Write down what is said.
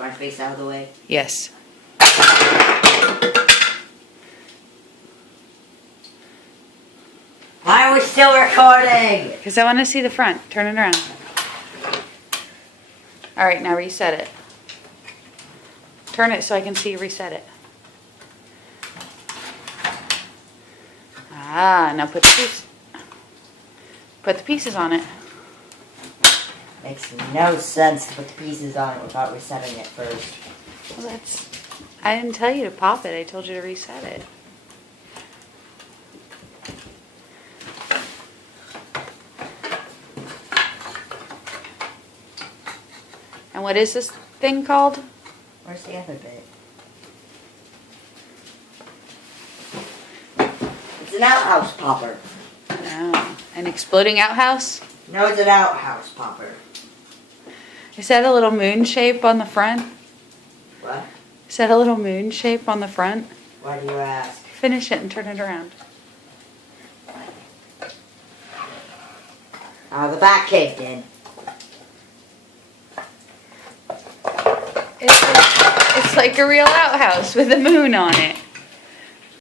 my face out of the way? Yes. Why are we still recording? Because I want to see the front. Turn it around. Alright, now reset it. Turn it so I can see you reset it. Ah, now put the pieces on it. Makes no sense to put the pieces on it without resetting it first. Well, I didn't tell you to pop it. I told you to reset it. And what is this thing called? Where's the other bit? It's an outhouse popper. Oh, an exploding outhouse? No, it's an outhouse popper. Is that a little moon shape on the front? What? Is that a little moon shape on the front? Why do you ask? Finish it and turn it around. The back caved in. It's like a real outhouse with a moon on it.